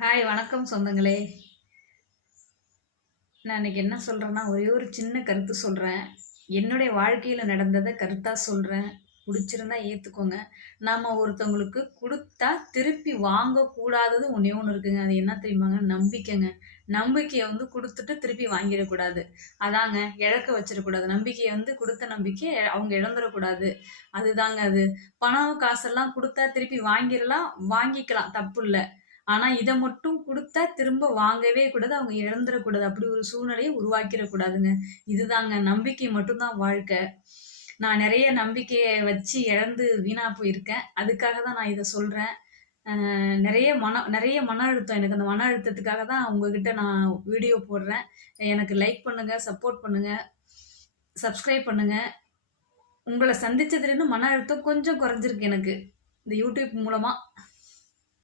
Hi வணக்கம் சொந்தங்களே. நான் இன்னைக்கு என்ன சொல்கிறேன்னா, ஒரே ஒரு சின்ன கருத்து சொல்கிறேன். என்னுடைய வாழ்க்கையில் நடந்ததை கருத்தாக சொல்கிறேன். பிடிச்சிருந்தா ஏற்றுக்கோங்க. நாம் ஒருத்தவங்களுக்கு கொடுத்தா திருப்பி வாங்கக்கூடாதது ஒன்றே ஒன்று இருக்குங்க. அது என்ன தெரியுமாங்க? நம்பிக்கைங்க. நம்பிக்கையை கொடுத்துட்டு திருப்பி வாங்கிடக்கூடாது. அதாங்க, இழக்க வச்சிடக்கூடாது. நம்பிக்கையை கொடுத்த நம்பிக்கை அவங்க இழந்துடக்கூடாது. அதுதாங்க அது. பணம் காசெல்லாம் கொடுத்தா திருப்பி வாங்கிடலாம், வாங்கிக்கலாம், தப்பு இல்லை. ஆனா இத மட்டும் குடுத்தா திரும்ப வாங்கவே கூடாது. அவங்க இழந்துறக்கூடாது. அப்படி ஒரு சூழ்நிலைய உருவாக்கிடக்கூடாதுங்க. இதுதாங்க. நம்பிக்கை மட்டும் தான் வாழ்க்கை. நான் நெறைய நம்பிக்கைய வச்சு இழந்து வீணா போயிருக்கேன். அதுக்காக தான் நான் இத சொல்றேன். நெறைய மன அழுத்தம். எனக்கு அந்த மன அழுத்தத்துக்காக தான் உங்ககிட்ட நான் வீடியோ போடுறேன். எனக்கு லைக் பண்ணுங்க, சப்போர்ட் பண்ணுங்க, சப்ஸ்கிரைப் பண்ணுங்க. உங்கள சந்திச்சதுலேருந்து மன அழுத்தம் கொஞ்சம் குறைஞ்சிருக்கு எனக்கு. இந்த யூடியூப் மூலமா.